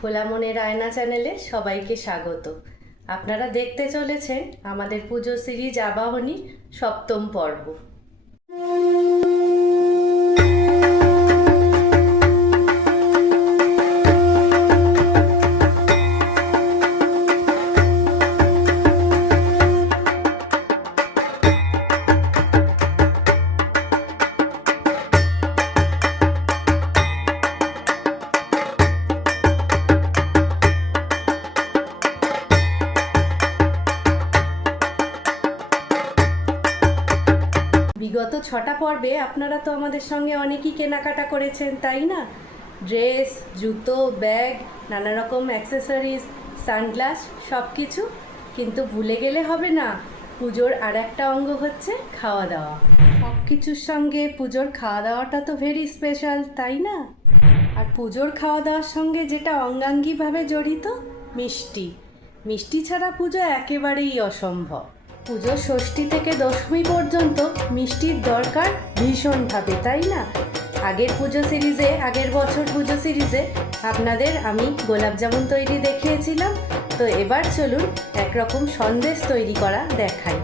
খোলা মনের আয়না চ্যানেলে সবাইকে স্বাগত। আপনারা দেখতে চলেছেন আমাদের পুজো সিরিজ আবাহনী সপ্তম পর্ব। বিগত 6টা পর্বে আপনারা তো আমাদের সঙ্গে অনেকই কেনাকাটা করেছেন, তাই না? ড্রেস, জুতো, ব্যাগ, নানা রকম অ্যাক্সেসরিজ, সানগ্লাস, সব কিছু। কিন্তু ভুলে গেলে হবে না, পুজোর আর একটা অঙ্গ হচ্ছে খাওয়া দাওয়া। সব কিছুর সঙ্গে পুজোর খাওয়া দাওয়াটা তো ভেরি স্পেশাল, তাই না? আর পুজোর খাওয়া দাওয়ার সঙ্গে যেটা অঙ্গাঙ্গিভাবে জড়িত, মিষ্টি। মিষ্টি ছাড়া পুজো একেবারেই অসম্ভব। পুজো ষষ্ঠী থেকে দশমী পর্যন্ত মিষ্টির দরকার ভীষণভাবে, তাই না? আগের বছর পুজো সিরিজে আপনাদের আমি গোলাপ জামুন তৈরি দেখিয়েছিলাম। তো এবার চলুন একরকম সন্দেশ তৈরি করা দেখাই।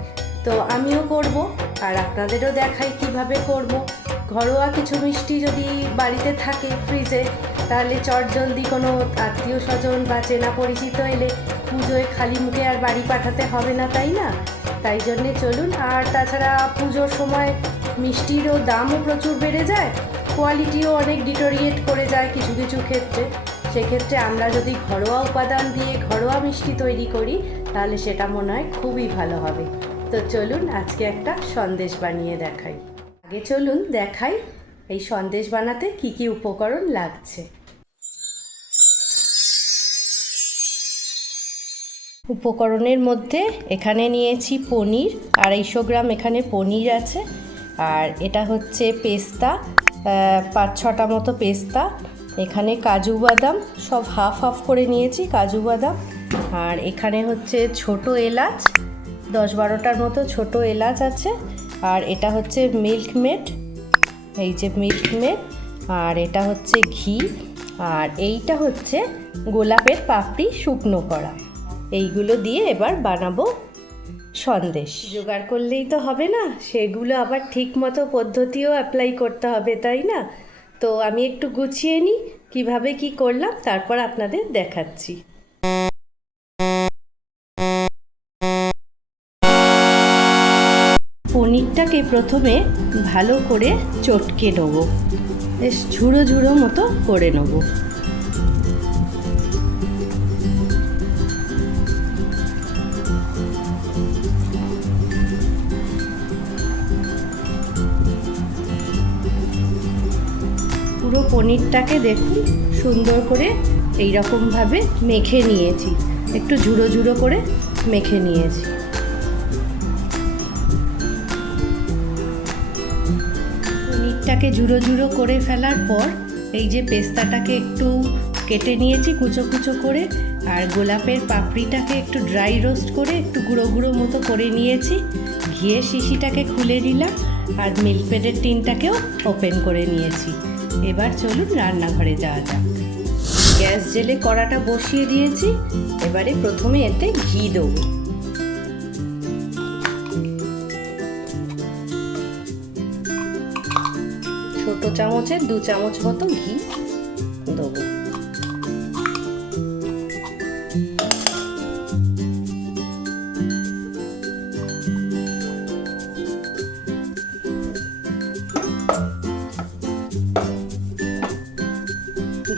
তো আমিও করব আর আপনাদেরও দেখাই কিভাবে করব। ঘরোয়া কিছু মিষ্টি যদি বাড়িতে থাকে ফ্রিজে, তাহলে চটজলদি কোনো আত্মীয় স্বজন বা চেনা পরিচিত এলে পুজোয় খালি মুখে আর বাড়ি পাঠাতে হবে না, তাই না? তাই জন্যে চলুন। আর তাছাড়া পুজোর সময় মিষ্টিরও দামও প্রচুর বেড়ে যায়, কোয়ালিটিও অনেক ডিটোরিয়েট করে যায় কিছু কিছু ক্ষেত্রে। সেক্ষেত্রে আমরা যদি ঘরোয়া উপাদান দিয়ে ঘরোয়া মিষ্টি তৈরি করি, তাহলে সেটা মনে হয় খুবই ভালো হবে। তো চলুন আজকে একটা সন্দেশ বানিয়ে দেখাই। আগে চলুন দেখাই এই সন্দেশ বানাতে কি কি উপকরণ লাগছে। উপকরণের মধ্যে এখানে নিয়েছি পনির, 250 গ্রাম এখানে পনির আছে। আর এটা হচ্ছে পেস্তা, 5-6টা মতো পেস্তা। এখানে কাজু বাদাম, সব হাফ হাফ করে নিয়েছি কাজু বাদাম। আর এখানে হচ্ছে ছোট এলাচ, 10-12টার মতো ছোট এলাচ আছে। আর এটা হচ্ছে মিল্ক মেড, এই যে মিল্ক মেড। আর এটা হচ্ছে ঘি। আর এইটা হচ্ছে গোলাপের পাপড়ি শুকনো করা। এইগুলো দিয়ে এবার বানাবো সন্দেশ। জোগাড় করলেই তো হবে না, সেগুলো আবার ঠিক মতো পদ্ধতিও অ্যাপ্লাই করতে হবে, তাই না? তো আমি একটু গুছিয়ে নিই কীভাবে কি করলাম, তারপর আপনাদের দেখাচ্ছি। পনিরটাকে প্রথমে ভালো করে চটকে নেবো, বেশ ঝুড়ো ঝুড়ো মতো করে নেবো। পুরো পনিরটাকে দেখুন সুন্দর করে এইরকমভাবে মেখে নিয়েছি, একটু ঝুড়ো ঝুড়ো করে মেখে নিয়েছি। পনিরটাকে ঝুড়ো ঝুড়ো করে ফেলার পর এই যে পেস্তাটাকে একটু কেটে নিয়েছি কুচো কুচো করে, আর গোলাপের পাপড়িটাকে একটু ড্রাই রোস্ট করে একটু গুঁড়ো গুঁড়ো মতো করে নিয়েছি। ঘিয়ের শিশিটাকে খুলে নিলাম, আর মিল্ক মেডের টিনটাকেও ওপেন করে নিয়েছি। এবার চলুন রান্নাঘরে যাওয়া যাক। গ্যাস জেলে কড়াটা বসিয়ে দিয়েছি। এবারে প্রথমে এতে ঘি দেবো। ছোট চামচের 2 চামচ মতো ঘি দেবো।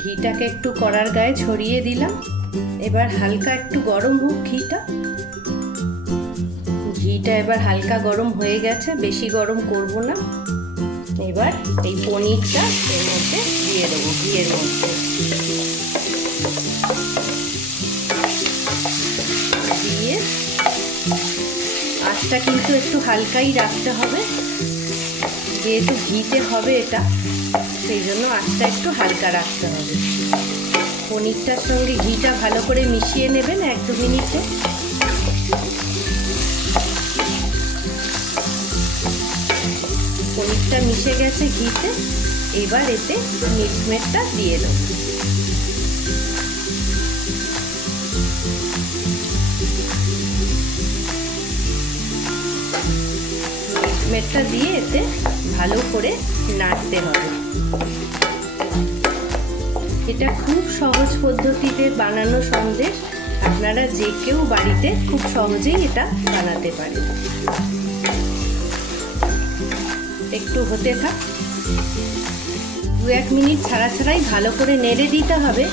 ঘিটাকে একটু কড়ার গায়ে ছড়িয়ে দিলাম। এবার হালকা একটু গরম হোক ঘিটা। ঘিটা এবার হালকা গরম হয়ে গেছে, বেশি গরম করব না। এবার এই পনিরটা এর মধ্যে দিয়ে দেবো, ঘিয়ের মধ্যে দিয়ে আঁচটা কিন্তু একটু হালকাই রাখতে হবে, যেহেতু ঘিতে হবে এটা, সেই জন্য আঁচটা একটু হালকা রাখতে হবে। পনিরটার সঙ্গে ঘিটা ভালো করে মিশিয়ে নেবেন 1-2 মিনিটে। পনিরটা মিশে গেছে ঘিতে। এবার এতে মিল্ক মেডটা দিয়ে দেবো। মেটটা দিয়ে এতে ভালো করে নাড়তে হবে। এটা খুব সহজ পদ্ধতিতে বানানো সন্দেশ, আপনারা যে কেউ বাড়িতে খুব সহজেই এটা বানাতে পারেন। একটু হতে থাক, 2-1 মিনিট ছাড়া ছাড়াই ভালো করে নেড়ে দিতে হবে,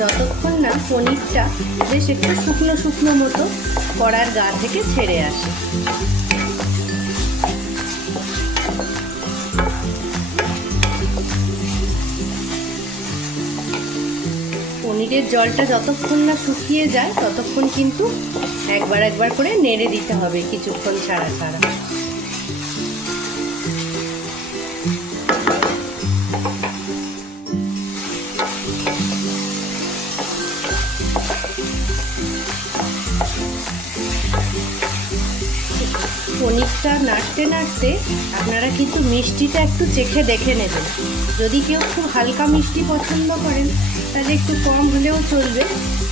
যতক্ষণ না পনিরটা বেশ একটু শুকনো শুকনো মতো কড়ার গা থেকে ছেড়ে আসে। পনিরের জলটা যতক্ষণ না শুকিয়ে যায় ততক্ষণ কিন্তু একবার করে নেড়ে দিতে হবে কিছুক্ষণ ছাড়া ছাড়া। পনিরটা নাড়তে নাড়তে আপনারা কিন্তু মিষ্টিটা একটু চেখে দেখে নেবেন। যদি কেউ খুব হালকা মিষ্টি পছন্দ করেন তাহলে একটু কম হলেও চলবে,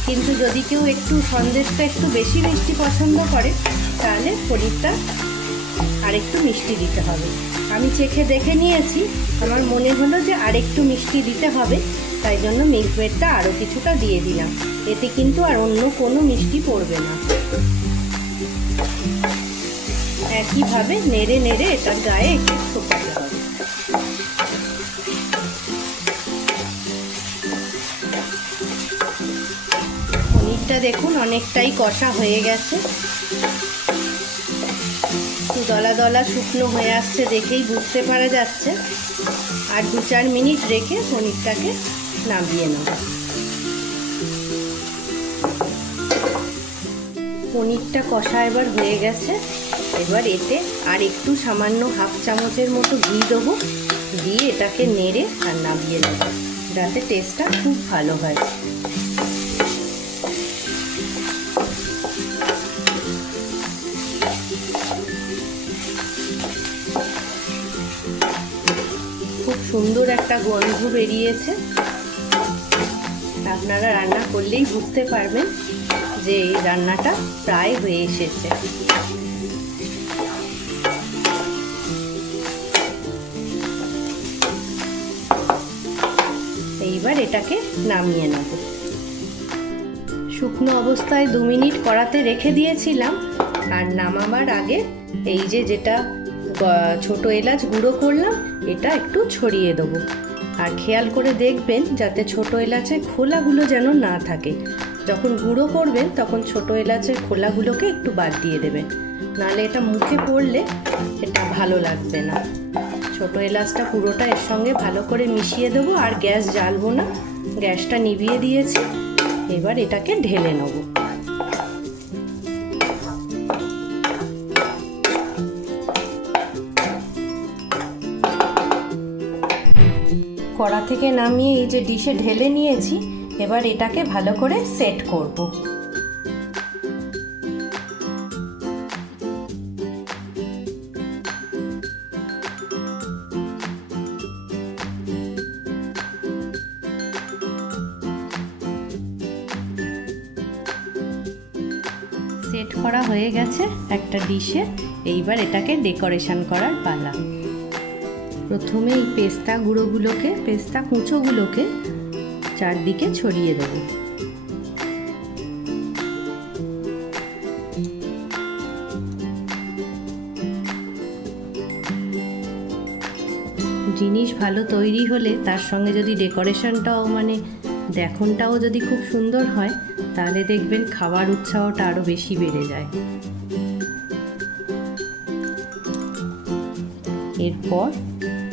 কিন্তু যদি কেউ একটু সন্দেশটা একটু বেশি মিষ্টি পছন্দ করে তাহলে পনিরটা আরেকটু মিষ্টি দিতে হবে। আমি চেখে দেখে নিয়েছি, আমার মনে হলো যে আরেকটু মিষ্টি দিতে হবে, তাই জন্য মিল্ক মেডটা আরও কিছুটা দিয়ে দিলাম। এতে কিন্তু আর অন্য কোনো মিষ্টি পড়বে না। একইভাবে নেড়ে নেড়ে এটার গায়ে একটু ছোপাতে হবে। পনিরটা দেখুন অনেকটাই কষা হয়ে গেছে, একটু দলা দলা শুকনো হয়ে আসছে, দেখেই বুঝতে পারা যাচ্ছে। আর 2-4 মিনিট রেখে পনিরটাকে নামিয়ে নেব। পনিরটা কষা এবার হয়ে গেছে, এবার এতে আর একটু সামান্য 1/2 চামচের মতো ঘি দেবো, দিয়ে এটাকে নেড়ে আর নামিয়ে নেব, যাতে টেস্টটা খুব ভালো হয়। খুব সুন্দর একটা গন্ধ বেরিয়েছে, আপনারা রান্না করলেই বুঝতে পারবেন যে এই রান্নাটা প্রায় হয়ে এসেছে। এইবার এটাকে নামিয়ে নেব। শুকনো অবস্থায় 2 মিনিট কড়াতে রেখে দিয়েছিলাম, আর নামাবার আগে এই যেটা ছোট এলাচ গুঁড়ো করলাম এটা একটু ছড়িয়ে দেবো। আর খেয়াল করে দেখবেন যাতে ছোট এলাচের খোলাগুলো যেন না থাকে। যখন গুঁড়ো করবেন তখন ছোট এলাচের খোলাগুলোকে একটু বাদ দিয়ে দেবেন, নাহলে এটা মুখে পড়লে এটা ভালো লাগবে না। ছোট এলাচটা পুরোটা এর সঙ্গে ভালো করে মিশিয়ে দেবো, আর গ্যাস জ্বালবো না, গ্যাসটা নিভিয়ে দিয়েছি। এবার এটাকে ঢেলে নেব। কড়া থেকে নামিয়ে এই যে ডিশে ঢেলে নিয়েছি, এবার এটাকে ভালো করে সেট করব। সেট করা হয়ে গেছে একটা ডিশে, এইবার এটাকে ডেকোরেশন করার পালা। প্রথমে এই পেস্তা গুঁড়োগুলোকে, পেস্তা কুঁচোগুলোকে চারদিকে ছড়িয়ে দেব। জিনিস ভালো তৈরি হলে তার সঙ্গে যদি ডেকোরেশনটাও দেখনটাও যদি খুব সুন্দর হয়, তাহলে দেখবেন খাওয়ার উৎসাহটা আরও বেশি বেড়ে যায়। এরপর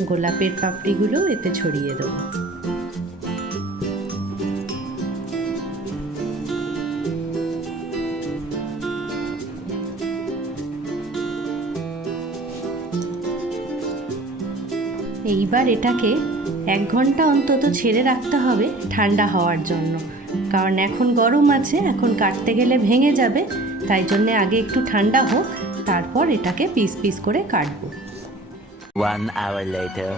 গোলাপের পাপড়িগুলো এতে ছড়িয়ে দেব। এইবার এটাকে 1 ঘন্টা অন্তত ছেড়ে রাখতে হবে ঠান্ডা হওয়ার জন্য, কারণ এখন গরম আছে, এখন কাটতে গেলে ভেঙে যাবে, তাই জন্যে আগে একটু ঠান্ডা হোক, তারপর এটাকে পিস পিস করে কাটবো। 1 hour later.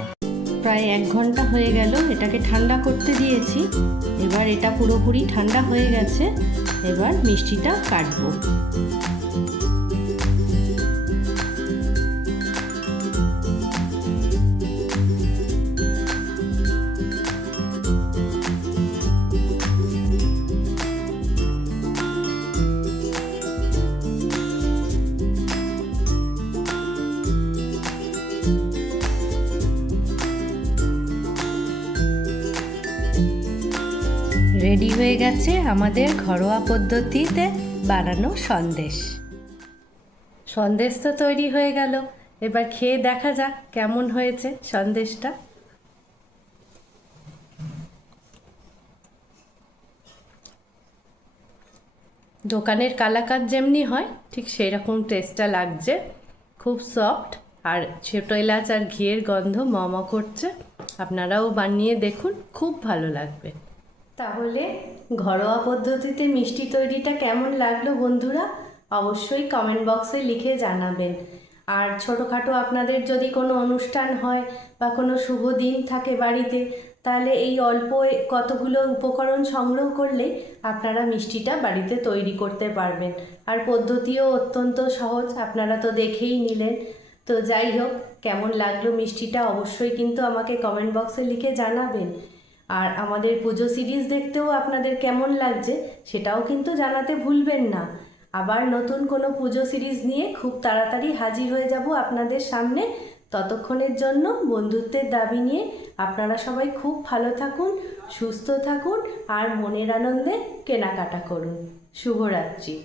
প্রায় 1 ঘন্টা হয়ে গেল, এটাকে ঠান্ডা করতে দিয়েছি। এবার এটা পুরোপুরি ঠান্ডা হয়ে গেছে, এবার মিষ্টিটা কাটবো। রেডি হয়ে গেছে আমাদের ঘরোয়া পদ্ধতিতে বানানো সন্দেশ। সন্দেশ তো তৈরি হয়ে গেল, এবার খেয়ে দেখা যাক কেমন হয়েছে সন্দেশটা। দোকানের কালাকাঁদ যেমনি হয় ঠিক সেই রকম টেস্টটা লাগছে, খুব সফট, আর ছোটো এলাচ আর ঘিয়ের গন্ধ ম করছে। আপনারাও বানিয়ে দেখুন, খুব ভালো লাগবে। তাহলে ঘরোয়া পদ্ধতিতে মিষ্টি তৈরিটা কেমন লাগলো বন্ধুরা, অবশ্যই কমেন্ট বক্সে লিখে জানাবেন। আর ছোটোখাটো আপনাদের যদি কোনো অনুষ্ঠান হয় বা কোনো শুভ দিন থাকে বাড়িতে, তাহলে এই অল্প কতগুলো উপকরণ সংগ্রহ করলে আপনারা মিষ্টিটা বাড়িতে তৈরি করতে পারবেন। আর পদ্ধতিও অত্যন্ত সহজ, আপনারা তো দেখেই নিলেন। তো যাই হোক, কেমন লাগলো মিষ্টিটা অবশ্যই কিন্তু আমাকে কমেন্ট বক্সে লিখে জানাবেন। আর আমাদের পুজো সিরিজ দেখতেও আপনাদের কেমন লাগছে সেটাও কিন্তু জানাতে ভুলবেন না। আবার নতুন কোনো পুজো সিরিজ নিয়ে খুব তাড়াতাড়ি হাজির হয়ে যাব আপনাদের সামনে। ততক্ষণের জন্য বন্ধুত্বের দাবি নিয়ে আপনারা সবাই খুব ভালো থাকুন, সুস্থ থাকুন আর মনের আনন্দে কেনাকাটা করুন। শুভরাত্রি।